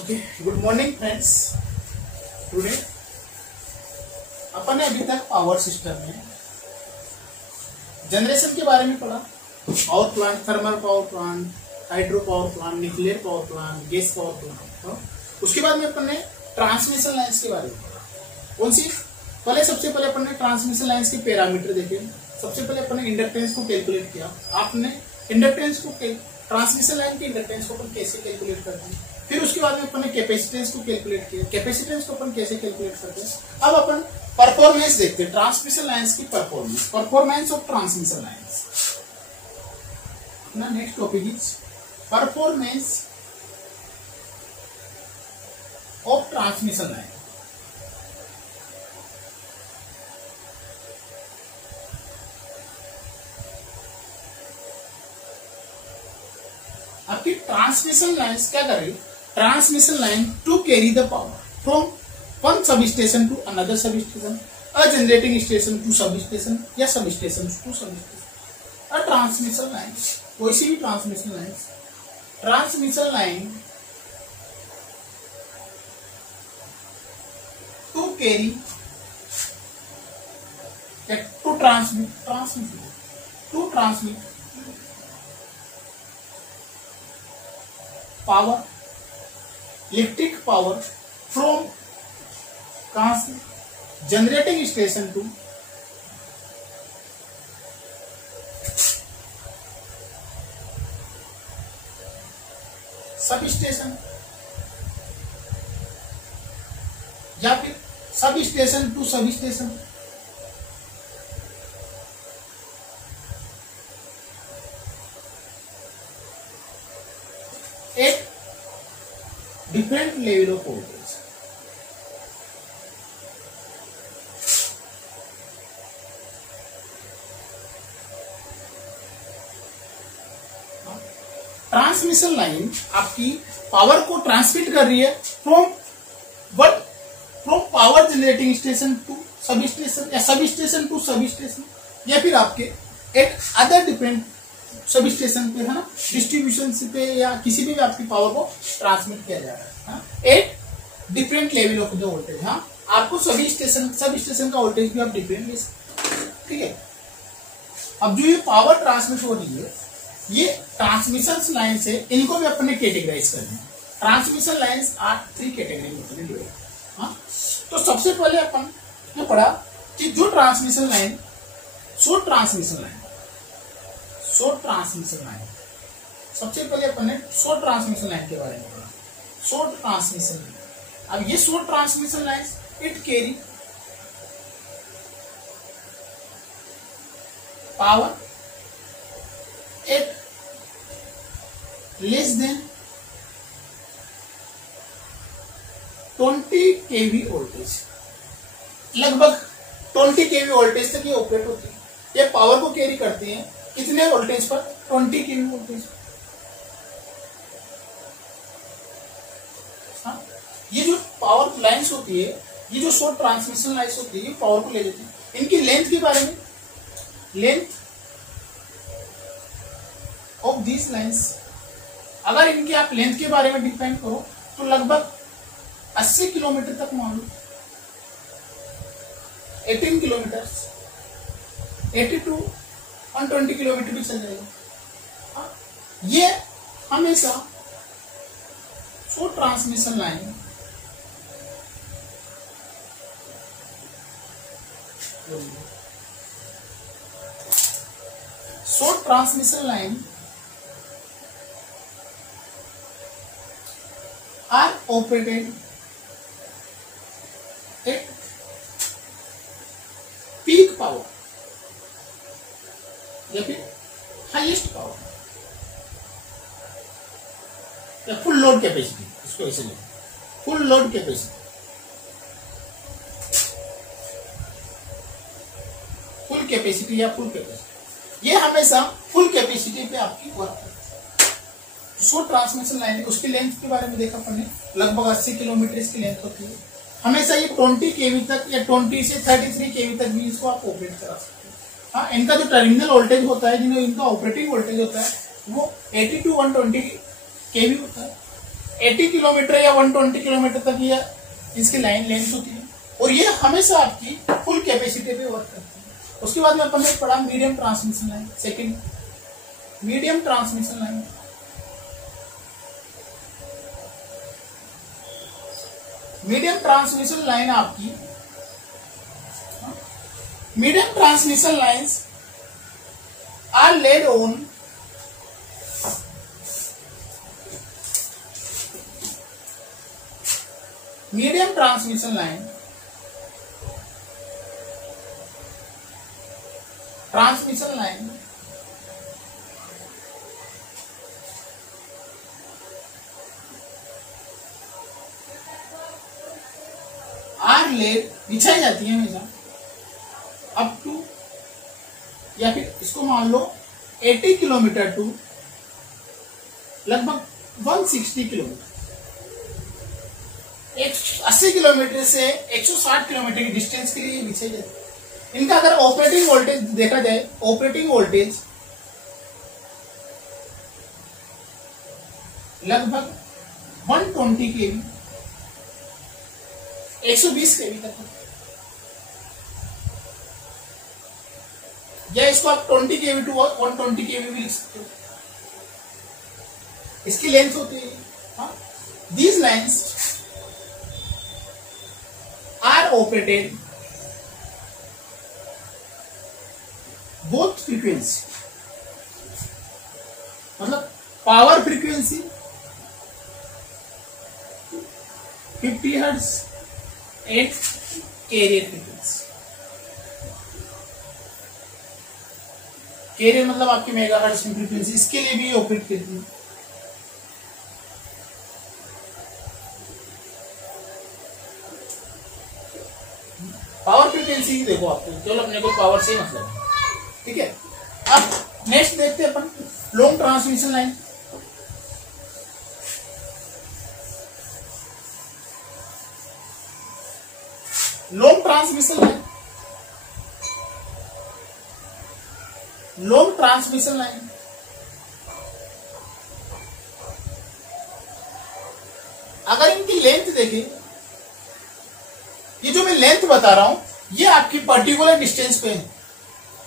Okay, good morning friends. Today अपन ने अभी तक पावर सिस्टम में जनरेशन के बारे में पढ़ा। Power plant, thermal power plant, hydro power plant, nuclear power plant, gas power plant. उसके बाद में अपन ने ट्रांसमिशन लाइन्स के बारे में पढ़ा। कौन सी? सबसे पहले अपन ने ट्रांसमिशन लाइन्स के पैरामीटर देखे। सबसे पहले अपन ने इंडक्टेंस को कैलकुलेट किया। आपने इंडक्टेंस को, ट्रांसमिशन लाइन के इंडक्टेंस को अपन कैसे कैलकुलेट करते हैं। फिर उसके बाद में अपन ने कैपेसिटेंस को कैलकुलेट किया। कैपेसिटेंस को अपन कैसे कैलकुलेट करते हैं। अब अपन परफॉर्मेंस देखते हैं, ट्रांसमिशन लाइन्स की परफॉर्मेंस ऑफ ट्रांसमिशन लाइन्स। अपना next topic is performance of transmission line. आपकी ट्रांसमिशन लाइन्स क्या कर रही है? Transmission line to carry the power from one substation to another substation, a generating station to substation या substation to substation. A transmission line, कोई सी भी transmission line to carry to transmit power, electric power from generating station to substation या फिर substation to substation. एक different level of voltage. Transmission line आपकी power को transmit कर रही है from power generating station to substation या substation to substation, या फिर आपके एक अदर डिफरेंट सब स्टेशन पे, है ना, डिस्ट्रीब्यूशन पे या किसी भी आपकी पावर को ट्रांसमिट किया जा रहा है। एक different level of the voltage. हाँ, आपको सब स्टेशन का वोल्टेज भी आप डिफरेंट ले सकते, ठीक है। अब जो ये पावर ट्रांसमिट हो रही है, ये ट्रांसमिशन लाइन से, इनको भी अपने कैटेगराइज करना है। ट्रांसमिशन लाइन्स आर 3 कैटेगरी में डिवाइड। हाँ, तो सबसे पहले अपन ने पढ़ा कि जो transmission line, short transmission line, सबसे पहले अपन ने शॉर्ट ट्रांसमिशन लाइन के बारे में पढ़ा। शॉर्ट ट्रांसमिशन लाइन, अब ये short transmission line it carry power at less than 20 kV voltage. लगभग 20 kV वोल्टेज तक ये ऑपरेट होती है। ये पावर को कैरी करती है कितने वोल्टेज पर? 20 kV वोल्टेज। हाँ, ये जो पावर लाइन्स होती है, ये जो शॉर्ट ट्रांसमिशन लाइन्स होती है, ये पावर को ले जाती है। इनकी लेंथ के बारे में, लेंथ ऑफ दिस लाइन्स, अगर इनकी आप लेंथ के बारे में डिफाइन करो तो लगभग 80 किलोमीटर तक मान लो, 18 किलोमीटर, 80 to 120 किलोमीटर भी चल जाएगा। ये हमेशा short transmission line are operated at peak power या फिर हाईएस्ट पावर या फुल लोड कैपेसिटी, इसको ऐसे लें, full load capacity, full capacity या फुल कैपेसिटी, ये हमेशा फुल कैपेसिटी पे आपकी वर्क है। शॉर्ट ट्रांसमिशन लाइन है, उसकी लेंथ के बारे में देखा अपन ने, लगभग 80 किलोमीटर इसकी लेंथ होती है। हमेशा ये 20 kV तक या 20 से 33 kV तक भी इसको आप ऑपरेट करा सकते हैं। हाँ, इनका जो टर्मिनल वोल्टेज होता है, जिन्हें इनका ऑपरेटिंग वोल्टेज होता है, वो 80 to 120 kV होता है। 80 किलोमीटर या 120 किलोमीटर तक ये इसकी लाइन लेंथ होती है, और ये हमेशा आपकी फुल कैपेसिटी पे वर्क करती है। उसके बाद में अपन ने पढ़ा medium transmission line. Second, medium transmission line. Medium transmission line आपकी, medium transmission lines are laid on medium transmission line are laid बिछाई जाती है हमेशा अप टू, या फिर इसको मान लो 80 किलोमीटर टू लगभग 160 किलोमीटर, 80 किलोमीटर से 160 किलोमीटर की डिस्टेंस के लिए बिछाई जाती है। इनका अगर ऑपरेटिंग वोल्टेज देखा जाए, ऑपरेटिंग वोल्टेज लगभग 120 केवी, 120 केवी तक, या इसको आप 20 केवी टू 120 केवी भी लिख सकते हो। इसकी लेंथ होती है। These lines are operated both frequency, मतलब power frequency 50 hertz and carrier frequency. Carrier मतलब आपकी मेगा हर्ट्ज की फ्रीक्वेंसी, इसके लिए भी ऑपरेट करती है। पावर फ्रीक्वेंसी देखो, आपको केवल अपने को पावर से मतलब है, ठीक है। अब नेक्स्ट देखते हैं अपन long transmission line. Long transmission line, long transmission line अगर इनकी लेंथ देखें, ये जो मैं लेंथ बता रहा हूं ये आपकी पर्टिकुलर डिस्टेंस पे है,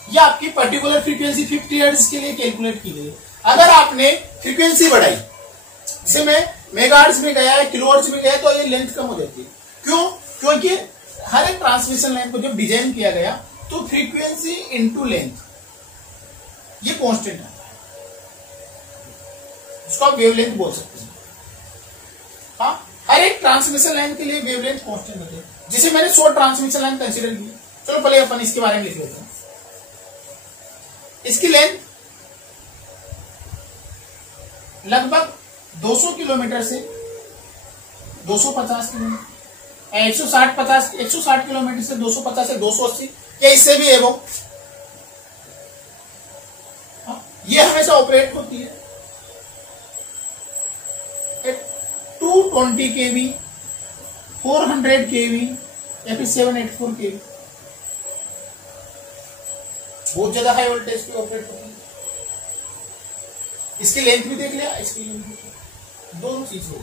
ये आपकी पर्टिकुलर फ्रीक्वेंसी 50 हर्ट्ज के लिए कैलकुलेट की गई। अगर आपने फ्रीक्वेंसी बढ़ाई, जैसे मैं मेगाहर्ट्ज में गया है, किलोहर्ट्ज में गया, तो ये लेंथ कम हो जाती है। क्यों? क्योंकि हर एक ट्रांसमिशन लाइन को जब डिजाइन किया गया तो फ्रीक्वेंसी इंटू लेंथ ये कांस्टेंट आता है, उसको आप वेवलेंथ बोल सकते हैं। हाँ, हर एक ट्रांसमिशन लाइन के लिए वेवलेंथ कांस्टेंट होती है। जिसे मैंने शॉर्ट ट्रांसमिशन लाइन कंसीडर की, चलो पहले अपन इसके बारे में लिख लेते हैं। इसकी लेंथ लगभग 200 किलोमीटर से 250 किलोमीटर, 160 किलोमीटर से 250 से 280 या इससे भी है वो, ये हमेशा ऑपरेट होती है 220 केवी, 400 केवी या फिर 784 केवी, बहुत ज्यादा हाई वोल्टेज पे ऑपरेट होती है। इसकी लेंथ भी देख लिया, इसकी लेंथ भी, दोनों चीज हो,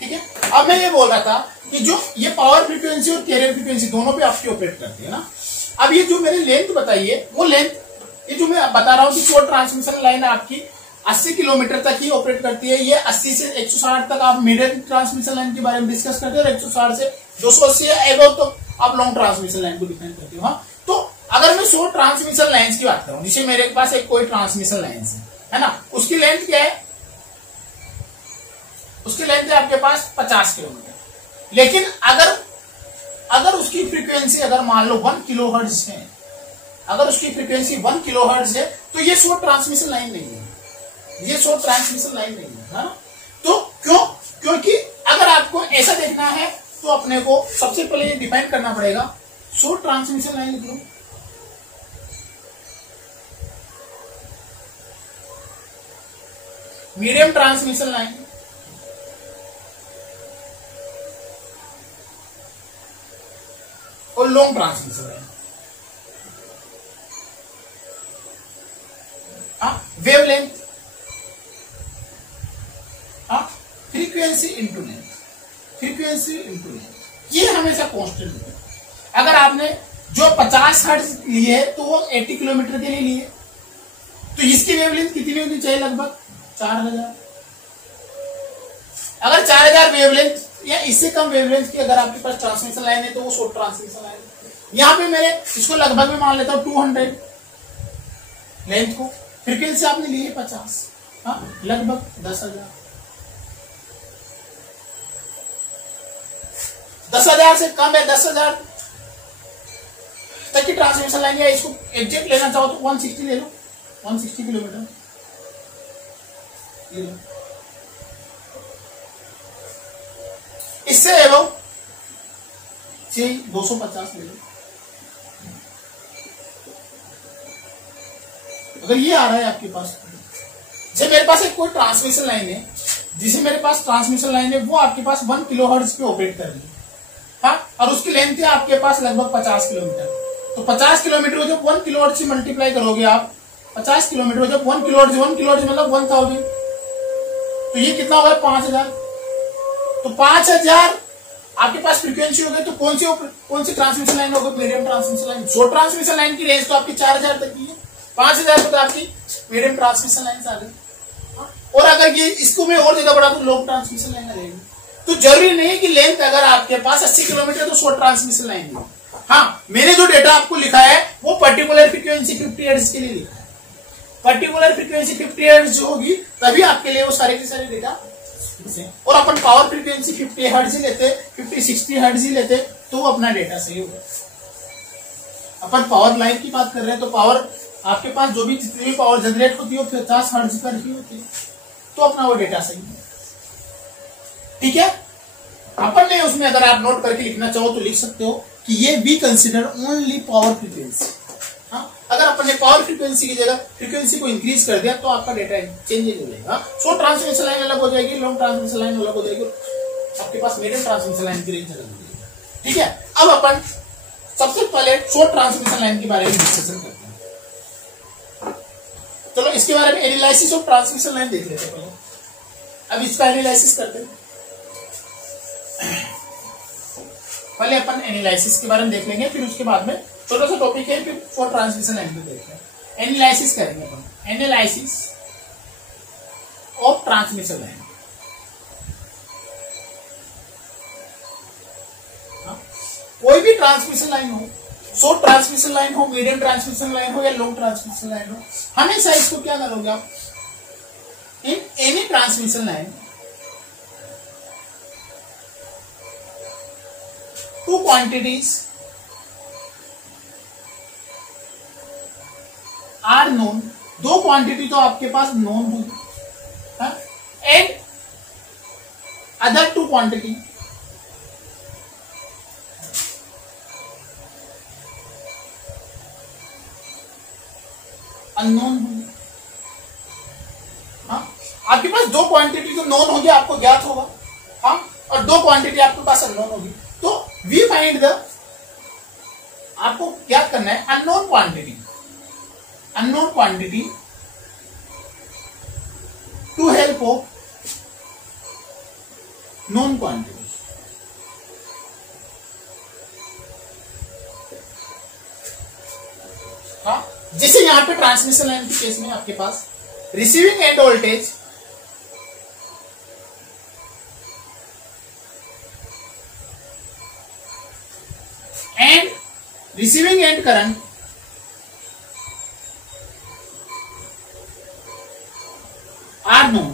ठीक है। अब मैं ये बोल रहा था कि जो ये पावर फ्रीक्वेंसी और कैरियर फ्रीक्वेंसी दोनों पे आपकी ऑपरेट करती है ना। अब ये जो मैंने लेंथ बताई है वो लेंथ, ये जो मैं बता रहा हूं कि शॉर्ट ट्रांसमिशन लाइन आपकी 80 किलोमीटर तक ही ऑपरेट करती है। ये 80 से 160 तक आप मीडियम ट्रांसमिशन लाइन के बारे में डिस्कस करते हैं, और 160 से 280 या एबव तो आप लॉन्ग ट्रांसमिशन लाइन को डिफाइन करते हो। हाँ, तो अगर मैं शॉर्ट ट्रांसमिशन लाइन की बात करूं, जिसे मेरे पास एक कोई ट्रांसमिशन लाइन है ना, उसकी लेंथ क्या है? उसकी लेंथ है आपके पास 50 किलोमीटर। लेकिन अगर उसकी फ्रीक्वेंसी अगर मान लो 1 किलो हर्ट्ज है, अगर उसकी फ्रीक्वेंसी 1 किलो हर्ट्ज है, तो ये शॉर्ट ट्रांसमिशन लाइन नहीं है, ये शॉर्ट ट्रांसमिशन लाइन नहीं है, हाँ? तो क्योंकि अगर आपको ऐसा देखना है तो अपने को सबसे पहले ये डिफाइन करना पड़ेगा। शॉर्ट ट्रांसमिशन लाइन लिख लो, मीडियम ट्रांसमिशन लाइन, और long transmission line. Wavelength, frequency into length, frequency into length, ये हमेशा कांस्टेंट है। अगर आपने जो 50 हर्ट्ज लिए तो वो 80 किलोमीटर के लिए लिए, तो इसकी वेवलेंथ कितनी होनी चाहिए? लगभग 4000। अगर 4000 वेवलेंथ या इससे कम वेवलेंथ की अगर आपके पास ट्रांसमिशन लाइन है तो वो शॉर्ट ट्रांसमिशन लाइन है। यहाँ पे मेरे इसको लगभग में मान लेता हूँ 200 लेंथ को, फ्रीक्वेंसी आपने ली है 50, हाँ लगभग 10,000। 10,000 से कम है, 10,000 तक की ट्रांसमिशन लाइन है। इसको एग्जैक्ट लेना चाहो तो 160 ले लो, 160 किलोमीटर ले लो। इससे ले लो 250 ले लो। अगर ये आ रहा है आपके पास, जब मेरे पास एक कोई ट्रांसमिशन लाइन है, जिसे मेरे पास ट्रांसमिशन लाइन है वो आपके पास 1 किलोहर्ट्ज पे ऑपरेट कर रही है, हाँ, और उसकी लेंथ है आपके पास लगभग 50 किलोमीटर। तो 50 किलोमीटर को जब 1 किलोहर्ट्ज से मल्टीप्लाई करोगे आप, 50 किलोमीटर को जब 1 किलोहर्ट्ज मतलब 1000, तो ये कितना होगा? 5000। तो 5000 आपके पास फ्रीक्वेंसी हो गई, तो कौन सी ट्रांसमिशन लाइन होगी? Medium transmission line. Short transmission line की रेंज तो आपकी 4000 तक की है, 5000 तो आपकी मीडियम ट्रांसमिशन लाइन आ गई। और अगर ये इसको मैं और ज्यादा बढ़ा दूं, लॉन्ग ट्रांसमिशन लाइन आ जाएगी। तो जरूरी नहीं है कि लेंथ अगर आपके पास 80 किलोमीटर तो शॉर्ट ट्रांसमिशन लाइन है। हाँ, मैंने जो डेटा आपको लिखा है वो पर्टिकुलर फ्रीक्वेंसी 50 हर्ट्ज के लिए लिखा है। पर्टिकुलर फ्रीक्वेंसी 50 हर्ट्ज जो होगी तभी आपके लिए वो सारे के सारे डेटा। और अपन पावर फ्रीक्वेंसी 50 हर्ट्ज ही लेते, 50-60 हर्ट्ज ही लेते तो अपना डेटा सही होगा। अपन पावर लाइन की बात कर रहे हैं तो पावर आपके पास जो भी जितनी भी पावर जनरेट होती है वो 50 हर्ट्ज पर ही होती है, तो अपना वो डेटा सही है। ठीक है, अपन ने उसमें अगर आप नोट करके लिखना चाहो तो लिख सकते हो कि ये we consider only power frequency. हाँ, अगर अपन ने पावर फ्रीक्वेंसी की जगह फ्रीक्वेंसी को इंक्रीज कर दिया तो आपका डेटा चेंज हो जाएगा। शॉर्ट ट्रांसमिशन लाइन अलग हो जाएगी, लॉन्ग ट्रांसमिशन लाइन अलग हो जाएगी, आपके पास मीडियम ट्रांसमिशन लाइन की रेंज अलग हो जाएगी। ठीक है, अब अपन सबसे पहले शॉर्ट ट्रांसमिशन लाइन के बारे में डिस्कशन करते हैं। चलो इसके बारे में एनालिसिस ऑफ ट्रांसमिशन लाइन देख लेते हैं पहले। अब इसका एनालिसिस करते हैं। पहले अपन एनालिसिस के बारे में देख लेंगे, फिर उसके बाद में छोटा सा टॉपिक है, फिर फॉर ट्रांसमिशन लाइन को देखेंगे। एनालिसिस करेंगे अपन, एनालिसिस ऑफ ट्रांसमिशन लाइन। कोई भी ट्रांसमिशन लाइन हो, शॉर्ट ट्रांसमिशन लाइन हो, मीडियम ट्रांसमिशन लाइन हो या लॉन्ग ट्रांसमिशन लाइन हो, हमेशा इसको क्या करोगे आप? In any transmission line two quantities are known, दो क्वांटिटी तो आपके पास नोन होगी, and other two quantity unknown होगी। हाँ, आपके पास दो क्वांटिटी तो नोन होगी, आपको ज्ञात होगा, हाँ, और दो क्वांटिटी आपके पास अननोन होगी। तो वी फाइंड द, आपको क्या करना है? Unknown quantity, unknown quantity to help of known quantity. हाँ, जैसे यहां पे ट्रांसमिशन लाइन के केस में आपके पास receiving end voltage and receiving end current are known।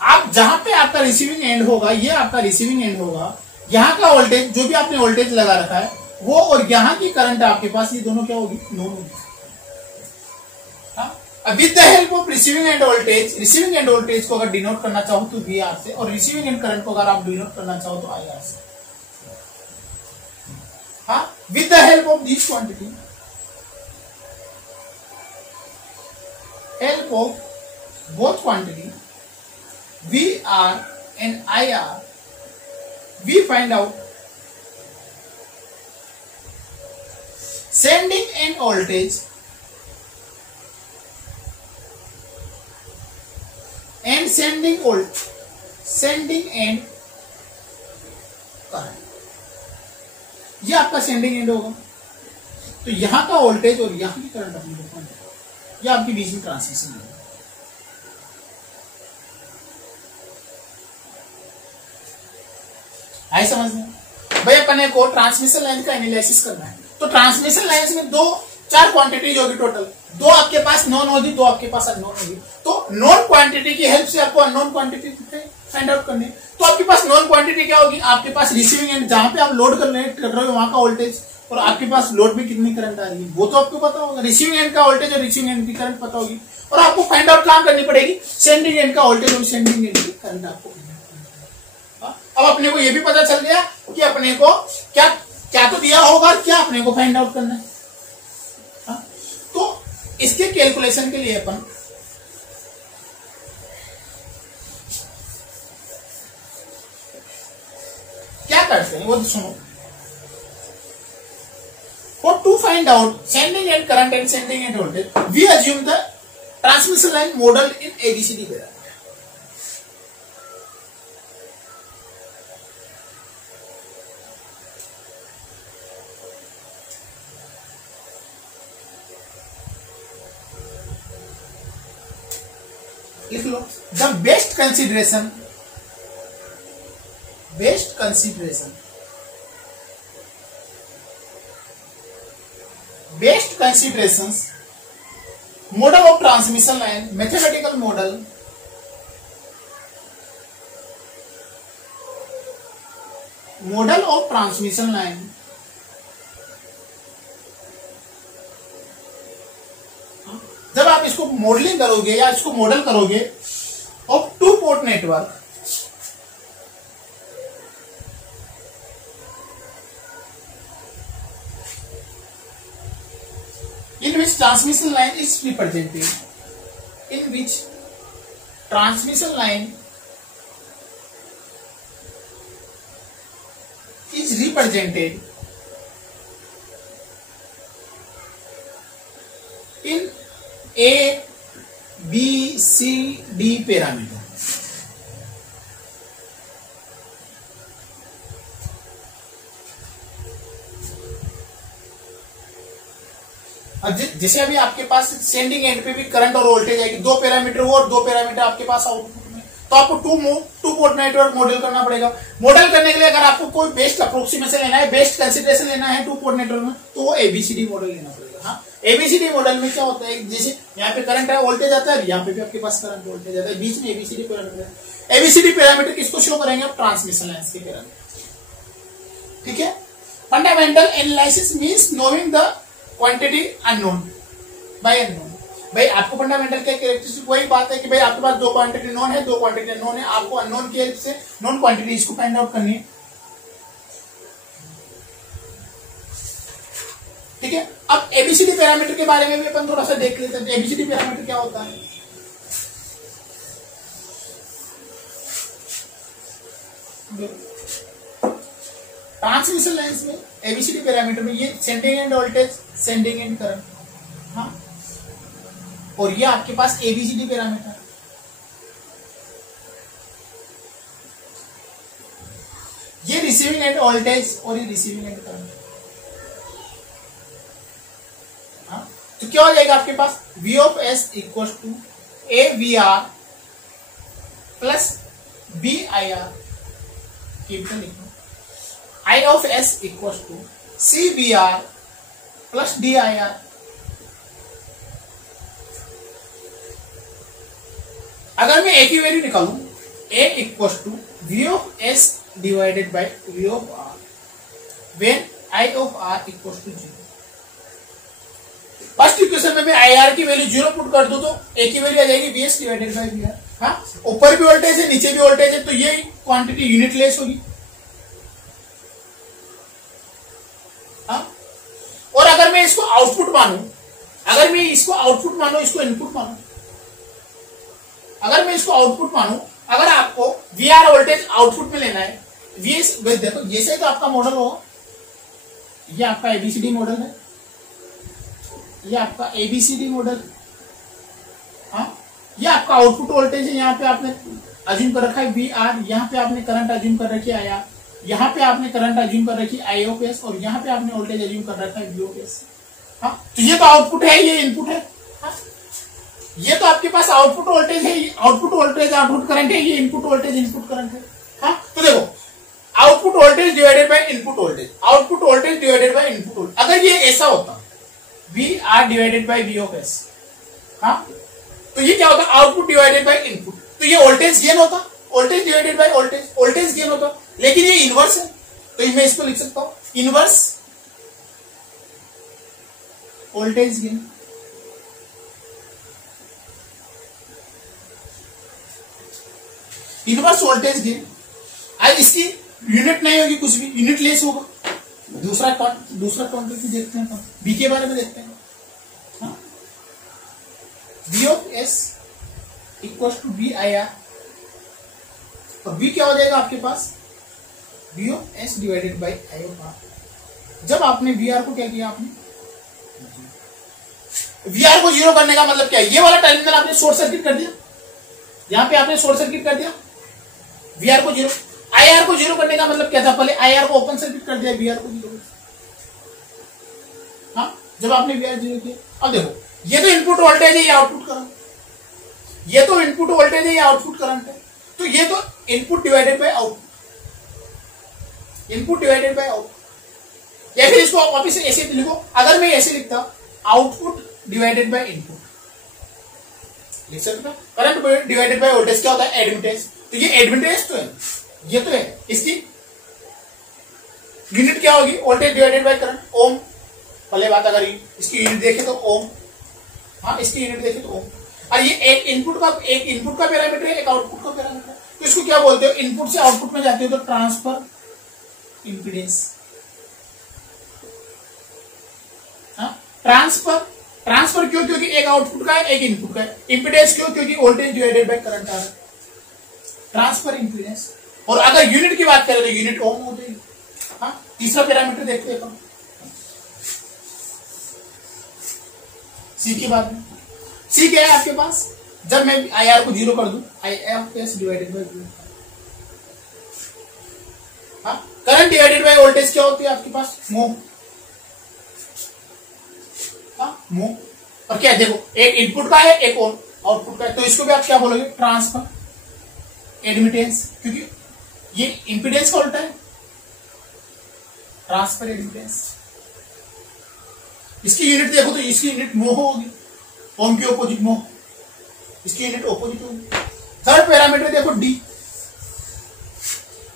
आप जहां पे आपका रिसीविंग एंड होगा, ये आपका रिसीविंग एंड होगा, यहाँ का वोल्टेज जो भी आपने वोल्टेज लगा रखा है वो, और यहाँ की करंट आपके पास, ये दोनों क्या होगी? नोन होगी। With the help of receiving end voltage, receiving end voltage को अगर डिनोट करना चाहो तो वी आर से, और रिसीविंग एंड करंट को अगर आप डिनोट करना चाहो तो आई आर से। हाँ, with the help of this quantity, help of both quantity V R and I R, we find out sending end voltage and sending end current, ये आपका सेंडिंग एंड होगा। तो यहां का वोल्टेज और यहां की करंट अपने को, ये आपके बीच में ट्रांसमिशन है। आई समझ में भाई? अपने को ट्रांसमिशन लाइन का एनालिसिस करना है, तो ट्रांसमिशन लाइन में 4 क्वांटिटीज होगी टोटल, 2 आपके पास नॉन होगी, 2 आपके पास अननोन होगी। तो नॉन क्वांटिटी की हेल्प से आपको अननोन क्वांटिटी फाइंड आउट करनी है। तो आपके पास नॉन क्वांटिटी क्या होगी? आपके पास रिसीविंग एंड, जहां पे आप लोड कर रहे हो वहां का वोल्टेज, और आपके पास लोड में कितनी करंट आ रही है वो तो आपको पता होगा। रिसीविंग एंड का वोल्टेज और रिसीविंग एंड की करंट पता होगी, और आपको फाइंड आउट कहां करनी पड़ेगी? सेंडिंग एंड का वोल्टेज और सेंडिंग एंड की करंट आपको। अब अपने को ये भी पता चल गया कि अपने को क्या क्या तो दिया होगा और क्या अपने को फाइंड आउट करना है। तो इसके कैलकुलेशन के लिए अपन क्या करते हैं वो सुनो। For to find out sending end current and sending end voltage, we assume the transmission line model in ABCD parameter. लिख लो, the best considerations model of transmission line, mathematical model of transmission line जब आप इसको modelling करोगे या इसको model करोगे of 2 port network, in which transmission line is represented, in A, B, C, D parameter. अब जैसे अभी आपके पास सेंडिंग एंड पे भी करंट और वोल्टेज आएगी, 2 पैरामीटर वो और 2 पैरामीटर आपके पास आउटपुट में, तो आपको टू पोर्ट नेटवर्क मॉडल करना पड़ेगा। मॉडल करने के लिए अगर आपको कोई बेस्ट अप्रोक्सीमेशन लेना है, बेस्ट कंसीडरेशन लेना है 2 पोर्ट नेटवर्क में, तो वो एबीसीडी मॉडल लेना पड़ेगा। हाँ, एबीसीडी मॉडल में क्या होता है, जैसे यहाँ पे करंट है, वोल्टेज आता है, यहाँ पे भी आपके पास करंट वोल्टेज आता है, बीच में एबीसीडी पैरामीटर है। एबीसीडी पैरामीटर किसको शो करेंगे? आप ट्रांसमिशन लाइन्स के पैरामीटर। ठीक है। Fundamental analysis means knowing the quantity unknown by unknown. भाई आपको फंडामेंटल क्या कैरेक्टरिस्टिक, वही बात है कि भाई आपके पास 2 क्वांटिटी नोन है, 2 क्वांटिटी अननोन है, आपको अननोन की हेल्प से नोन क्वांटिटीज को फाइंड आउट करनी है। ठीक है। अब एबीसीडी पैरामीटर के बारे में भी अपन थोड़ा सा देख लेते हैं। एबीसीडी पैरामीटर क्या होता है? ट्रांसमिशन लाइन्स में एबीसीडी पैरामीटर में ये sending end voltage, sending end current, हाँ, और ये आपके पास एबीसीडी पैरामीटर। ये रिसीविंग एंड वोल्टेज और ये रिसीविंग एंड करंट। हाँ, तो क्या हो जाएगा आपके पास? V of S equal to AVR plus BIR, capital लिखो। I of S equal to CVR plus DIR। अगर मैं एक ही वैल्यू निकालूं, A equal to V of S divided by V ऑफ R, when I of R equal to 0। First equation में मैं IR की वैल्यू 0 पुट कर दूं तो A की वैल्यू आ जाएगी VS डिवाइडेड बाय VR। हाँ, ऊपर भी वोल्टेज है, नीचे भी वोल्टेज है, तो ये क्वांटिटी यूनिटलेस होगी। और अगर मैं इसको आउटपुट मानूं, इसको इनपुट मानूं, अगर मैं इसको आउटपुट मानूं, अगर आपको VR वोल्टेज आउटपुट में लेना है, VS देखो जैसे तो आपका मॉडल होगा, ये आपका एबीसीडी मॉडल है, ये आपका एबीसीडी मॉडल। हाँ, ये आपका आउटपुट वोल्टेज है, यहाँ पे आपने अज्यूम कर रखा है वी आर, यहाँ पे आपने करंट अज्यूम कर रखी है आई आर, यहाँ पे आपने करंट अज्यूम कर रखी है आई ऑफ एस, और यहाँ पे आपने वोल्टेज अज्यूम कर रखा है वी ऑफ एस। हाँ, तो ये तो आउटपुट है, ये इनपुट है। हाँ? ये तो आपके पास आउटपुट वोल्टेज है, आउटपुट वोल्टेज आउटपुट करंट है, ये इनपुट वोल्टेज इनपुट करंट है। हाँ, तो देखो output voltage divided by input voltage, output voltage divided by input voltage. अगर ये ऐसा होता V R divided by V of S, हाँ, तो ये क्या होता, आउटपुट डिवाइडेड बाय इनपुट, तो ये वोल्टेज गेन होता, voltage divided by voltage, voltage gain होता। लेकिन ये इनवर्स है, तो मैं इसको लिख सकता हूं inverse voltage gain. Inverse voltage gain, आज इसकी यूनिट नहीं होगी, कुछ भी यूनिट लेस होगा। दूसरा क्वांटिटी देखते हैं, बी के बारे में देखते हैं। V of S equal to V I R, और वी क्या हो जाएगा आपके पास, V of S divided by I of R. जब आपने वी आर को क्या किया, आपने वी आर को जीरो करने का मतलब क्या है, ये वाला टर्मिनल आपने शॉर्ट सर्किट कर दिया, यहां पे आपने शॉर्ट सर्किट कर दिया, वी आर को जीरो। आई आर को जीरो करने का मतलब क्या था, पहले आई आर को ओपन सर्किट कर दिया, वी आर को जीरो। हाँ, जब आपने वी आर जीरो किया, अब देखो ये तो इनपुट वोल्टेज है, ये आउटपुट करंट, ये तो इनपुट वोल्टेज है, ये आउटपुट करंट है, तो ये तो input divided by output, input divided by output. या फिर इसको वापिस ऐसे लिखो, अगर मैं ऐसे लिखता आउटपुट डिवाइडेड बाय इनपुट, लिख सकता करंट डिवाइडेड बाय वोल्टेज क्या होता है, एडमिटेंस। तो ये एडमिटेंस तो है, ये तो है, इसकी यूनिट क्या होगी, वोल्टेज डिवाइडेड बाय करंट, ओम। पहले बात अगर इसकी यूनिट देखे तो ओम, हाँ इसकी यूनिट देखे तो ओम। और ये एक इनपुट का पैरामीटर है, एक आउटपुट का पैरामीटर है, तो इसको क्या बोलते हो, इनपुट से आउटपुट में जाते हो तो ट्रांसफर इंपीडेंस। ट्रांसफर क्यों, क्योंकि एक आउटपुट का है, एक इनपुट का है। इंपीडेंस क्यों, क्योंकि वोल्टेज डिवाइडेड बाय करंट आ रहा है, ट्रांसफर इंपीडेंस। और अगर यूनिट की बात करें तो यूनिट ओम हो जाएगी। हाँ, तीसरा पैरामीटर देखते हैं सी के बाद में। सी क्या है आपके पास, जब मैं आई आर को जीरो कर दूं, I F S divided by V. Current divided by voltage क्या होती है आपके पास, मो। मो, और क्या देखो, एक इनपुट का है, एक और आउटपुट का है, तो इसको भी आप क्या बोलोगे, ट्रांसफर एडमिटेंस, क्योंकि ये इंपीडेंस का उल्टा है, ट्रांसफर एडमिटेंस। इसकी यूनिट देखो तो इसकी यूनिट मोह होगी, ओम की ऑपोजिट मोह, इसकी यूनिट ऑपोजिट होगी। थर्ड पैरामीटर देखो डी,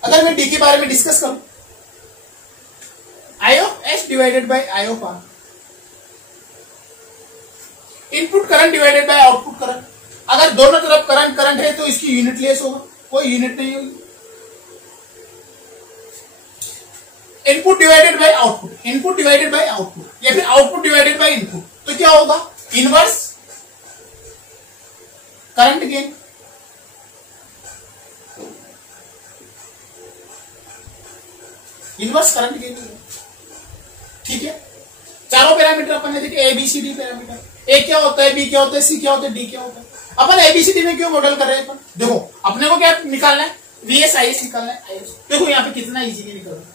अगर मैं डी के बारे में डिस्कस करूं, I of S divided by I of R, input current divided by output current. अगर दोनों तरफ करंट है तो इसकी यूनिट लेस होगा, कोई यूनिट नहीं होगी। Input divided by output, input divided by output, या फिर आउटपुट डिवाइडेड बाय इनपुट, तो क्या होगा, inverse current gain. Inverse current gain, ठीक है। चारों पैरामीटर अपन ने देखे, A B C D parameter. A क्या होता है, बी क्या होता है, सी क्या होता है, डी क्या होता है। अपन एबीसीडी में क्यों मॉडल कर रहे हैं, देखो अपने को क्या निकालना है, वीएस आईएस निकालना है। देखो यहाँ पे कितना इजीली निकल रहा है,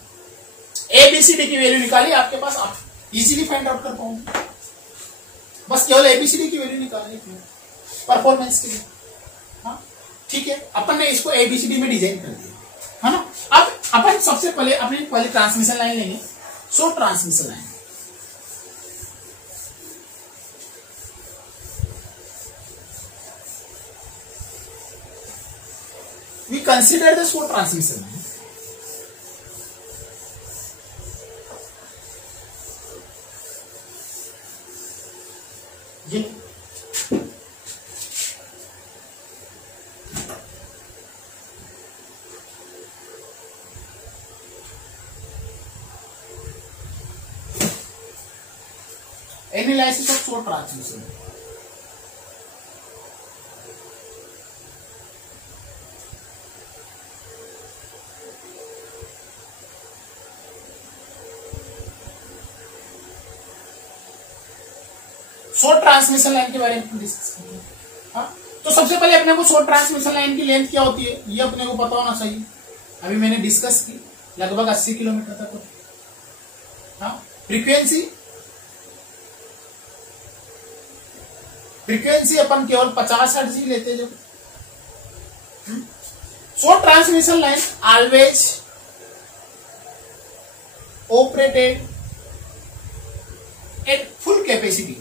एबीसीडी की वैल्यू निकाली आपके पास, आप इजीली फाइंड आउट कर पाओगे। बस केवल एबीसीडी की वैल्यू निकालनी है परफॉर्मेंस के लिए। हाँ ठीक है, अपन ने इसको एबीसीडी में डिजाइन कर दिया है ना। अब अपन सबसे पहले अपनी पहले ट्रांसमिशन लाइन लेंगे, सो transmission line we consider this for transmission line. ये analysis of source transmission. Short transmission line के बारे में डिस्कस करेंगे। हाँ तो सबसे पहले अपने को शॉर्ट ट्रांसमिशन लाइन की लेंथ क्या होती है ये अपने को पता होना चाहिए। अभी मैंने डिस्कस की लगभग 80 किलोमीटर तक होती है। हाँ, फ्रीक्वेंसी अपन केवल 50 हर्ट्ज ही लेते जब। Short transmission line always operated at full capacity.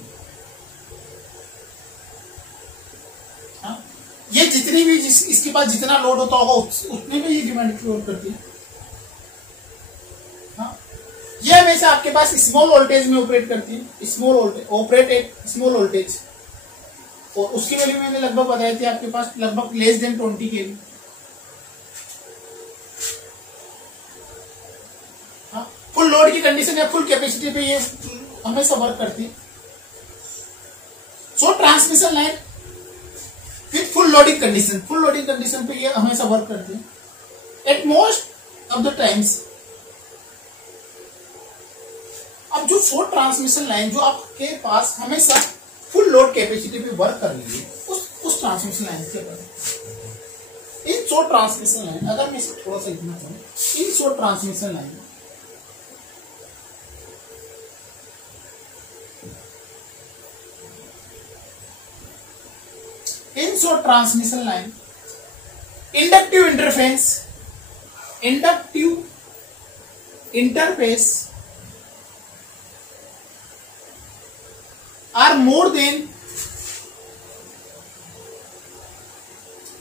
ये जितनी भी इसके पास जितना लोड होता होगा उतने में ये डिमांड लोड करती है। हाँ, ये हमेशा आपके पास स्मॉल वोल्टेज में ऑपरेट करती है। Small voltage operate at small voltage, और उसकी वैल्यू मैंने लगभग बताई थी आपके पास लगभग लेस देन 20 kV। हाँ, फुल लोड की कंडीशन या फुल कैपेसिटी पे ये हमेशा वर्क करती है। सो transmission line with full loading condition पे ये हमेशा वर्क करती है at most of the times. अब जो शॉर्ट ट्रांसमिशन लाइन जो आपके पास हमेशा फुल लोड कैपेसिटी पे वर्क कर रही है उस ट्रांसमिशन लाइन के बारे इन शॉर्ट ट्रांसमिशन लाइन, अगर मैं इसे थोड़ा सा लिखना चाहूँ, in short transmission line inductive interface are more than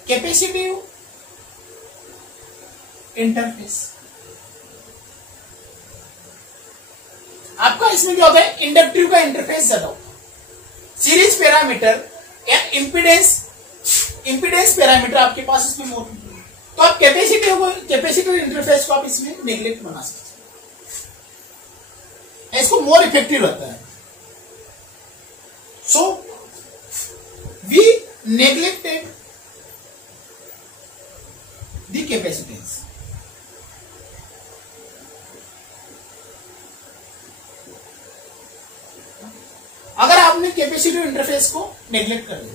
capacitive interface। आपका इसमें क्या होता है, इंडक्टिव का इंटरफेस ज्यादा होता है। सीरीज पैरामीटर या इंपीडेंस पैरामीटर आपके पास इसमें मौजूद है, तो आप कैपेसिटर इंटरफेस को आप इसमें नेग्लेक्ट बना सकते हैं, इसको मोर इफेक्टिव रहता है। So we neglected the capacitance. अगर आपने कैपेसिटिव इंटरफेस को नेग्लेक्ट कर दिया,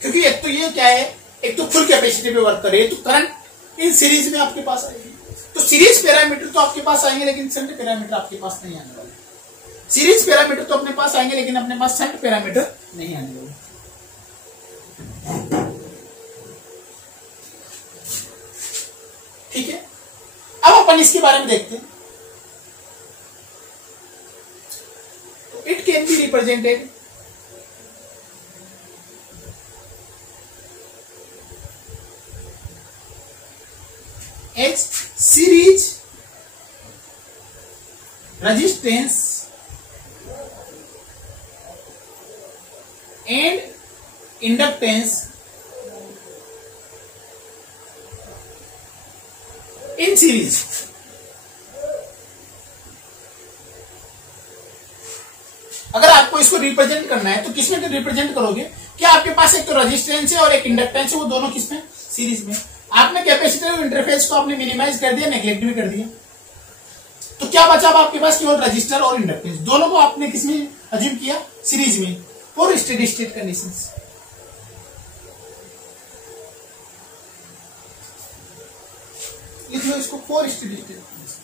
क्योंकि एक तो ये क्या है, एक तो फुल कैपेसिटी पे वर्क करे तो करंट इन सीरीज में आपके पास आएगी, तो सीरीज पैरामीटर तो आपके पास आएंगे लेकिन शंट पैरामीटर आपके पास नहीं आने वाले। सीरीज पैरामीटर तो अपने पास आएंगे लेकिन अपने पास शंट पैरामीटर नहीं आने वाले। ठीक है, अब अपन इसके बारे में देखते हैं। तो it can be represented as series resistance and inductance in series। अगर आपको इसको रिप्रेजेंट करना है तो किसमें रिप्रेजेंट करोगे, क्या आपके पास एक तो रेजिस्टेंस है और एक इंडक्टेंस है, वो दोनों किसमें, सीरीज में। आपने कैपेसिटर इंटरफेस को आपने मिनिमाइज कर दिया, नेग्लेक्ट भी कर दिया, तो क्या बचा अब आपके पास, केवल रजिस्टर और इंडक्टेंस, दोनों को आपने किसमें अज्यूम किया, सीरीज में, फॉर स्टेडी स्टेट कंडीशंस। लिख लो इसको, फॉर स्टेडी स्टेट कंडीशंस।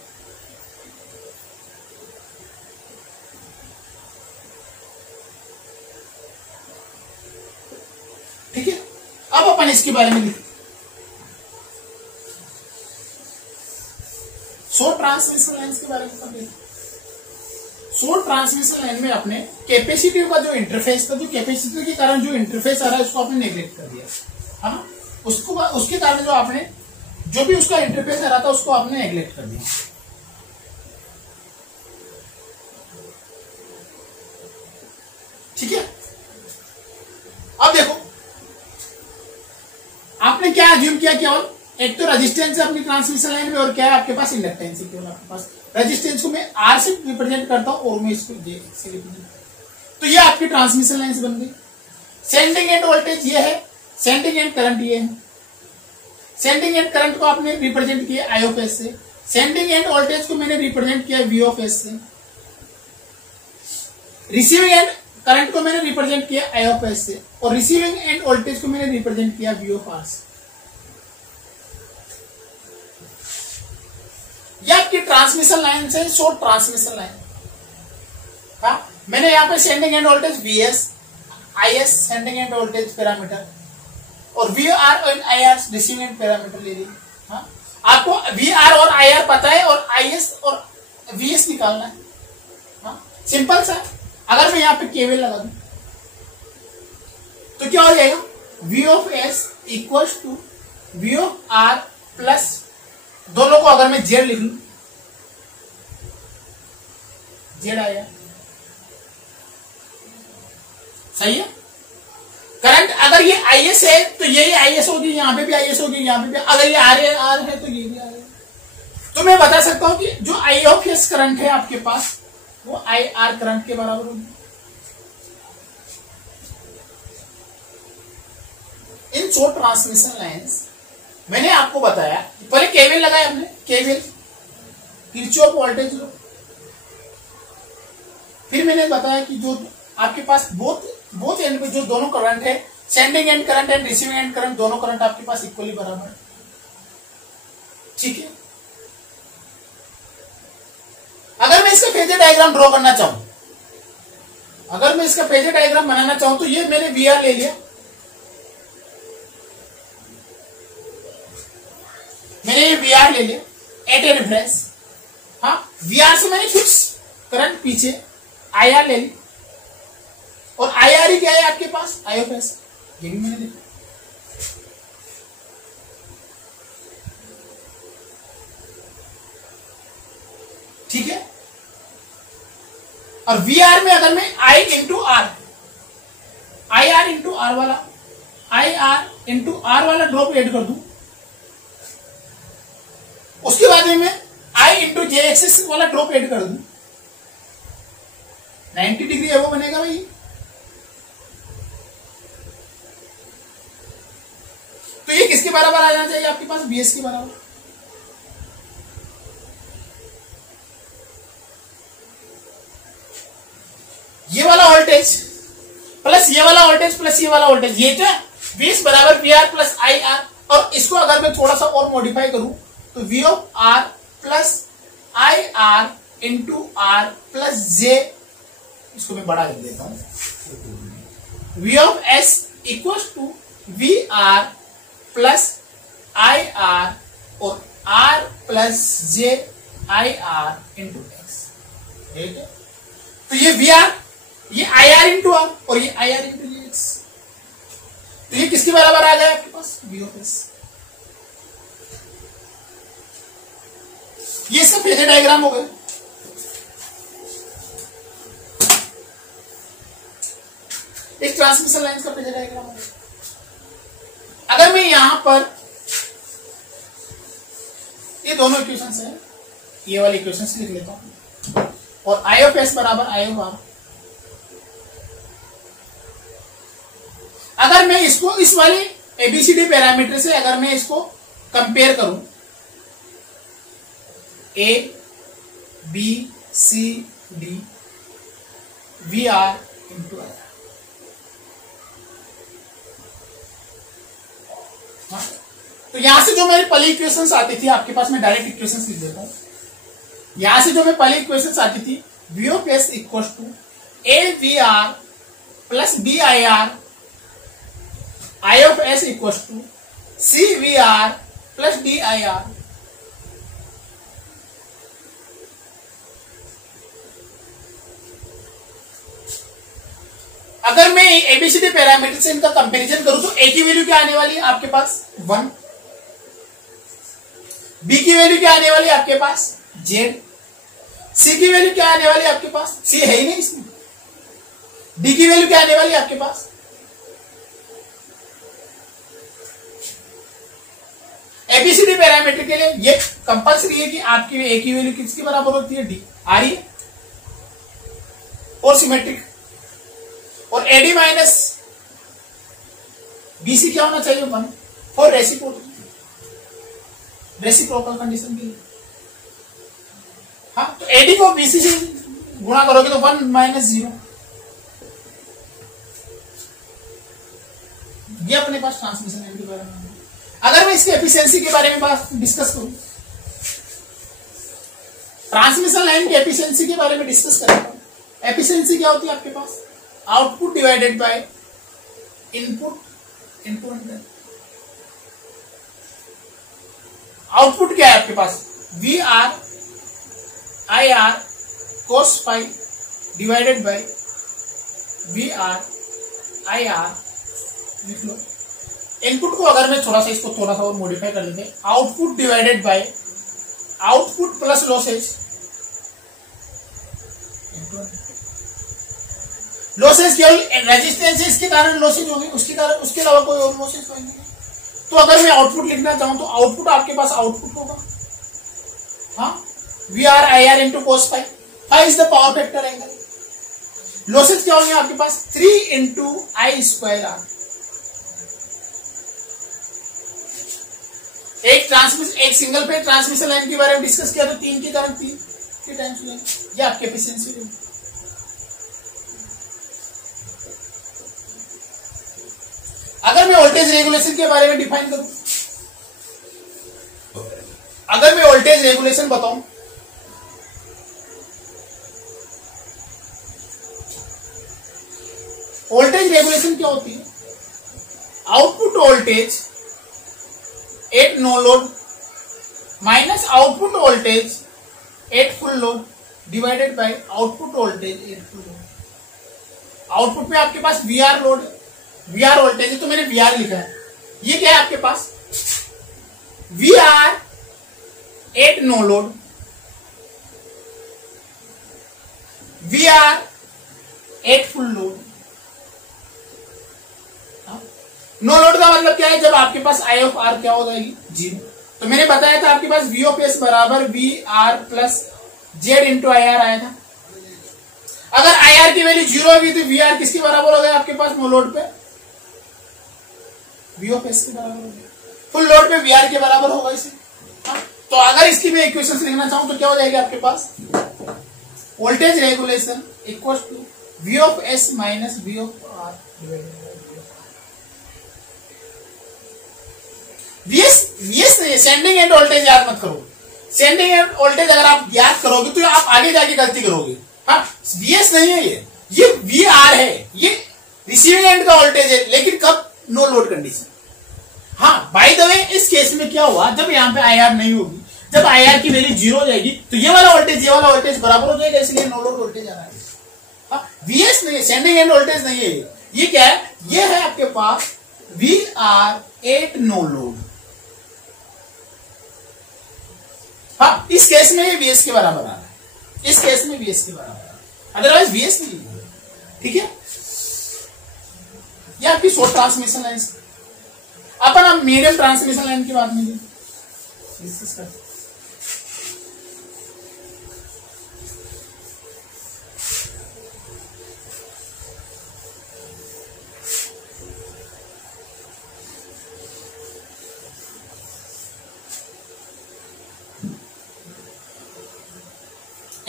ठीक है, अब अपन इसके बारे में लिखते, शॉर्ट ट्रांसमिशन लाइन के बारे में पढ़ेंगे। शॉर्ट ट्रांसमिशन लाइन में आपने कैपेसिटिव का जो इंटरफेस था, जो कैपेसिटिव के कारण जो इंटरफेस आ रहा है उसको आपने नेग्लेक्ट कर दिया, है ना, उसके कारण जो आपने जो भी उसका इंटरफेस आ रहा था उसको आपने नेग्लेक्ट कर दिया। ठीक है, अब देखो आपने क्या अज्यूम किया, केवल एक तो रेजिस्टेंस है अपनी ट्रांसमिशन लाइन में और क्या है आपके पास, इंडक्टेंस है। केवल आपके पास रेजिस्टेंस को मैं आर से रिप्रेजेंट करता हूं और मैं इसको जे से रिप्रेजेंट, तो ये आपकी ट्रांसमिशन लाइन बन गई। सेंडिंग एंड वोल्टेज ये है, सेंडिंग एंड करंट ये है। सेंडिंग एंड करंट को आपने रिप्रेजेंट किया आई ऑफ एस से, सेंडिंग एंड वोल्टेज को मैंने रिप्रेजेंट किया वी ऑफ एस से। रिसीविंग एंड करंट को मैंने रिप्रेजेंट किया आई ऑफ एस से और रिसीविंग एंड वोल्टेज को मैंने रिप्रेजेंट किया वी ऑफ आर से। ये आपकी ट्रांसमिशन लाइन से शॉर्ट ट्रांसमिशन लाइन। हाँ, मैंने यहाँ पे sending end voltage V S I S sending end voltage parameter और वी आर और I R receiving end parameter ले ली। हाँ, आपको वी आर और आई आर पता है और आई एस और वी एस निकालना है। हाँ, सिंपल सा। अगर मैं यहाँ पे केवीएल लगा दूं तो क्या हो जाएगा, V of S equals to V of R plus, दोनों को अगर मैं जेड लिख लूं, जेड आएगा, सही है। करंट अगर ये आई एस है तो यही आई एस होगी, यहां पे भी आई एस होगी, यहां पे भी। अगर ये आर है तो ये भी आर है। तो मैं बता सकता हूं कि जो आई ऑफ एस करंट है आपके पास वो आई आर करंट के बराबर होगी। इन शॉर्ट ट्रांसमिशन लाइंस मैंने आपको बताया, पहले केवीएल लगाया हमने, केवीएल किरचॉफ वोल्टेज लॉ। फिर मैंने बताया कि जो आपके पास बोथ एंड पे जो दोनों करंट है, sending end current and receiving end current, दोनों करंट आपके पास इक्वली बराबर है। ठीक है। अगर मैं इसका फेजर डायग्राम ड्रॉ करना चाहूं, अगर मैं इसका फेजर डायग्राम बनाना चाहूं तो ये मैंने वी आर ले लिया, मैंने ये वी आर ले लिया एट ए रेफरेंस। हाँ, वी आर से मैंने कुछ करंट पीछे आई आर ले ली और आई आर ही क्या है आपके पास, आई ऑफ एस, ये भी मैंने देखा। ठीक है। और वी आर में अगर मैं I into R, I R into R वाला, आई आर इंटू आर वाला ड्रॉप ऐड कर दूं, उसके बाद में मैं आई इंटू जे एक्सिस वाला ड्रॉप ऐड कर दूं, 90 डिग्री है वो बनेगा भाई। तो ये किसके बराबर आ जाना चाहिए आपके पास, बीएस के बराबर। ये वाला वोल्टेज प्लस ये वाला वोल्टेज प्लस ये वाला वोल्टेज, ये क्या, बीएस बराबर V R plus I R. और इसको अगर मैं थोड़ा सा और मॉडिफाई करूं तो V of R plus I R into R plus J, इसको मैं बड़ा लिख देता हूं, V of S equal to V R plus I R और R plus J I R into X. ठीक है। तो ये वी आर, ये आई आर इंटू आर और ये आई आर इंटू एक्स, तो ये किसके बराबर आ गया आपके पास, वी ऑफ एस। ये इसका फेजर डायग्राम हो गया। एक ट्रांसमिशन लाइन का फेजर डायग्राम हो गया। अगर मैं यहां पर ये दोनों इक्वेशंस है, ये वाले इक्वेशंस लिख लेता हूं और आई ऑफ एस बराबर आई ऑफ आर। अगर मैं इसको इस वाले एबीसीडी पैरामीटर से अगर मैं इसको कंपेयर करूं, A B C D V R into I R, तो यहां से जो मेरी पहली इक्वेशंस आती थी आपके पास, मैं डायरेक्ट इक्वेशंस लिख देता हूं। यहां से जो मैं पहली इक्वेशंस आती थी, V of S equal to A V R plus B I R, I of S equal to C V R plus D I R. अगर मैं एबीसीडी पैरामीटर से इनका कंपैरिजन करूं तो ए की वैल्यू क्या आने वाली है आपके पास 1, बी की वैल्यू क्या आने वाली है आपके पास जेड, सी की वैल्यू क्या आने वाली है आपके पास, सी है ही नहीं इसमें, डी की वैल्यू क्या आने वाली है आपके पास। एबीसीडी पैरामीटर के लिए ये कंपल्सरी है कि आपकी ए की वैल्यू किसके बराबर होती है, डी, आ रही है, और सिमेट्रिक। और एडी माइनस बीसी क्या होना चाहिए 1 फॉर रेसिप्रोकल कंडीशन के लिए। हाँ, तो एडी को बीसी से गुणा करोगे तो 1 माइनस 0, ये अपने पास ट्रांसमिशन लाइन के बारे में। अगर मैं इसकी एफिशिएंसी के बारे में बात डिस्कस करूं, ट्रांसमिशन लाइन की एफिशिएंसी के बारे में डिस्कस करेंगे। एफिशिएंसी क्या होती है आपके पास? Output divided by input into output क्या है आपके पास? V R I R cos phi divided by V R I R. लिख लो। इनपुट को अगर मैं थोड़ा सा इसको थोड़ा सा और मॉडिफाई कर लेते हैं, output divided by output plus losses. Losses केवल रेजिस्टेंस के कारण लॉसेज होंगे, उसके कारण उसके अलावा कोई और लॉसेज होंगे। तो अगर मैं आउटपुट लिखना चाहूं तो आउटपुट आपके पास आउटपुट होगा, हाँ, V R I R into cos phi. Phi is the power factor angle. Losses क्या होंगे आपके पास? 3 इंटू आई स्क्वायर आर। एक सिंगल फेज ट्रांसमिशन लाइन के बारे में डिस्कस किया तो 3 के कारण 3 टाइम्स हो जाएंगे। ये आपकी एफिशिएंसी होगी। अगर मैं वोल्टेज रेगुलेशन के बारे में डिफाइन करूं, अगर मैं वोल्टेज रेगुलेशन बताऊं, वोल्टेज रेगुलेशन क्या होती है? Output voltage at no load minus output voltage at full load divided by output voltage at full load. Output में आपके पास V R load, V R voltage है तो मैंने वी आर लिखा है। ये क्या है आपके पास? V R at no load, V R at full load. No load का मतलब क्या है? जब आपके पास आई ऑफ आर क्या हो जाएगी? 0। तो मैंने बताया था आपके पास वी ऑफ एस बराबर V R plus Z into I R आया था। अगर आई आर की वैल्यू 0 होगी तो वी आर किसके बराबर हो गया आपके पास? नो लोड पे वी ऑफ एस के बराबर हो गया, फुल लोड पे वी आर के बराबर होगा इसे। तो अगर इसकी मैं इक्वेशन लिखना चाहूं तो क्या हो जाएगी आपके पास? Voltage regulation equal to V of S minus V of R divided by VS नहीं, सेंडिंग एंड वोल्टेज याद मत करो। सेंडिंग एंड वोल्टेज अगर आप याद करोगे तो आप आगे जाके गलती करोगे। हाँ, वीएस नहीं है, ये वी आर है, ये रिसीविंग एंड का वोल्टेज है, लेकिन कब? No load condition. हाँ, बाय द वे इस केस में क्या हुआ, जब यहाँ पे आई आर नहीं होगी, जब आई आर की वैल्यू 0 हो जाएगी तो ये वाला वोल्टेज बराबर हो जाएगा, इसलिए नो लोड वोल्टेज आ रहा है। हाँ, वीएस नहीं है, सेंडिंग एंड वोल्टेज नहीं है। ये क्या है? ये है आपके पास V R at no load. हाँ, इस केस में ये वीएस के बराबर आ रहा है, इस केस में वीएस के बराबर आ रहा है, अदरवाइज वीएस नहीं है। ठीक है, ये आपकी शॉर्ट ट्रांसमिशन लाइन। अपन अब मीडियम ट्रांसमिशन लाइन की बात नहीं डिस्कस करते।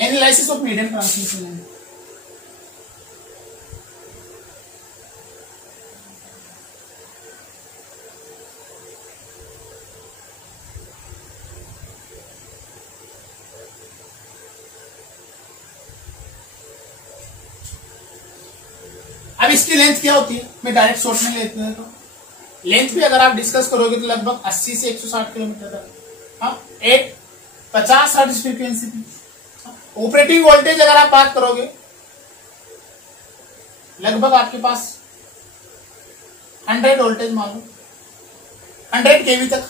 Analysis of medium transmission line. अब इसकी लेंथ क्या होती है? मैं डायरेक्ट शॉर्ट में लेते हैं तो लेंथ भी अगर आप डिस्कस करोगे तो लगभग 80 से 160 किलोमीटर तक। हाँ, 50 हर्ट्ज फ्रीक्वेंसी पे। ऑपरेटिंग वोल्टेज अगर आप बात करोगे लगभग आपके पास 100 वोल्टेज मान लो, 100 केवी तक,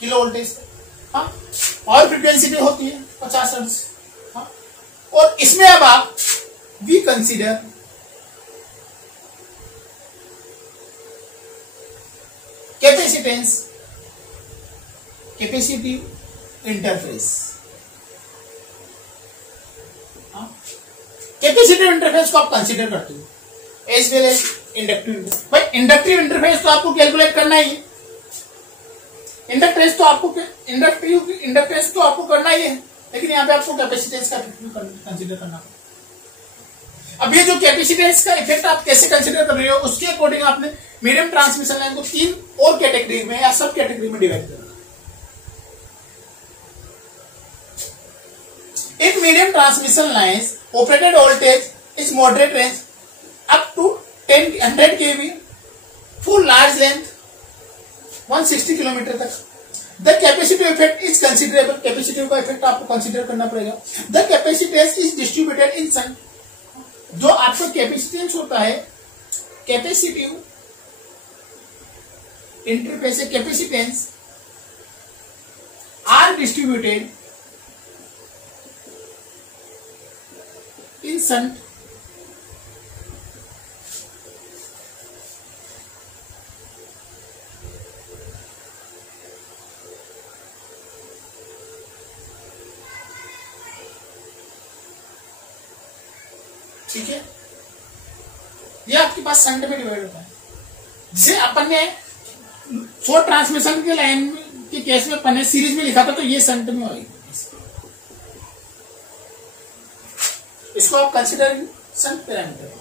किलो वोल्टेज। हाँ, और फ्रीक्वेंसी पे होती है 50 हर्ट्ज। हाँ, और इसमें अब आप we consider capacitance, capacitive interface. Capacitive interface को आप कंसीडर करते हो as well as inductive interface. भाई इंडक्टिव इंटरफेस तो आपको कैलकुलेट करना ही है, इंडक्टेंस तो आपको इंडक्टेंस तो आपको करना ही है, लेकिन यहाँ पे आपको कैपेसिटेंस का कंसीडर करना। अब ये जो कैपेसिटेंस का इफेक्ट आप कैसे कंसिडर कर रहे हो उसके अकॉर्डिंग आपने मीडियम ट्रांसमिशन लाइन को 3 और कैटेगरी में या सब कैटेगरी में डिवाइड करना। In medium transmission lines, operated voltage is moderate range up to 100 kV, full large length 160 kilometre तक। The capacitive effect is considerable, capacitive का इफेक्ट आपको कंसिडर करना पड़ेगा। The capacitance is distributed in shunt, जो आपका capacitance होता है, capacitive interface से capacitance are distributed in shunt ठीक है। ये आपके पास शंट में डिवाइड होता है, जिसे अपन ने शॉर्ट ट्रांसमिशन के लाइन के केस में अपन ने सीरीज में लिखा था, तो ये शंट में होगी। इसको आप कंसिडर शंट पैरामीटर,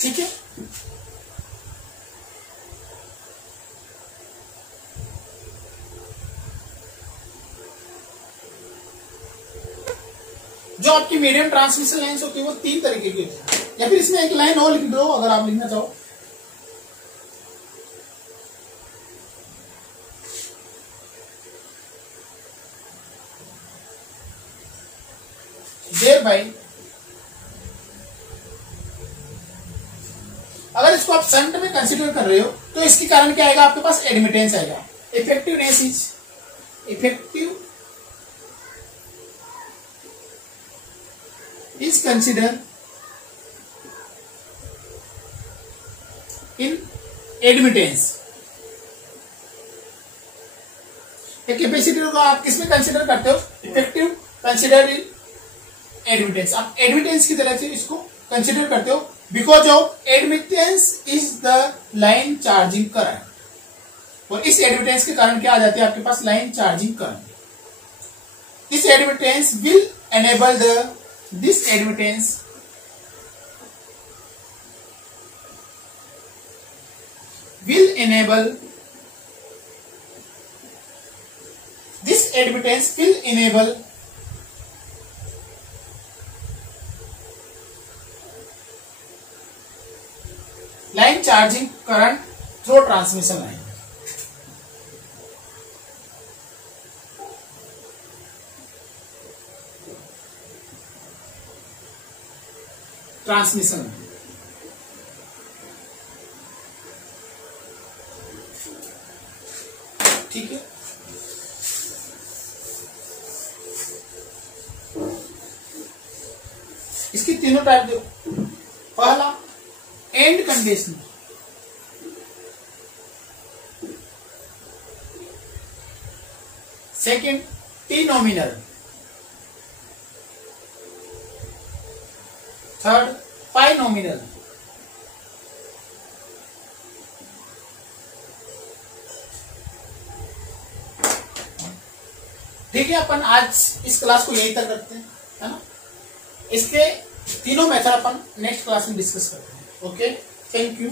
ठीक है। जो आपकी मीडियम ट्रांसमिशन लाइन्स होती है वो 3 तरीके की होती है, या फिर इसमें एक लाइन और लिख दो अगर आप लिखना चाहो। Thereby, अगर इसको आप शंट में कंसीडर कर रहे हो तो इसके कारण क्या आएगा, आपके पास एडमिटेंस आएगा। Effectiveness is consider in admittance. Capacitor को आप किसमें कंसीडर करते हो, इफेक्टिव कंसीडर इन एडमिटेंस। आप एडमिटेंस की तरह से इसको कंसीडर करते हो, because of admittance is the line charging current, और इस एडमिटेंस के कारण क्या आ जाती है आपके पास, line charging current. This admittance will enable this admittance will enable line charging current through transmission line। Transmission ठीक है। इसकी तीनों टाइप देखो। पहला end condenser, second T nominal, third pi nominal, ठीक है। अपन आज इस क्लास को यहीं तक रखते हैं, है ना। इसके तीनों मेथड अपन नेक्स्ट क्लास में डिस्कस करते हैं। Okay, thank you.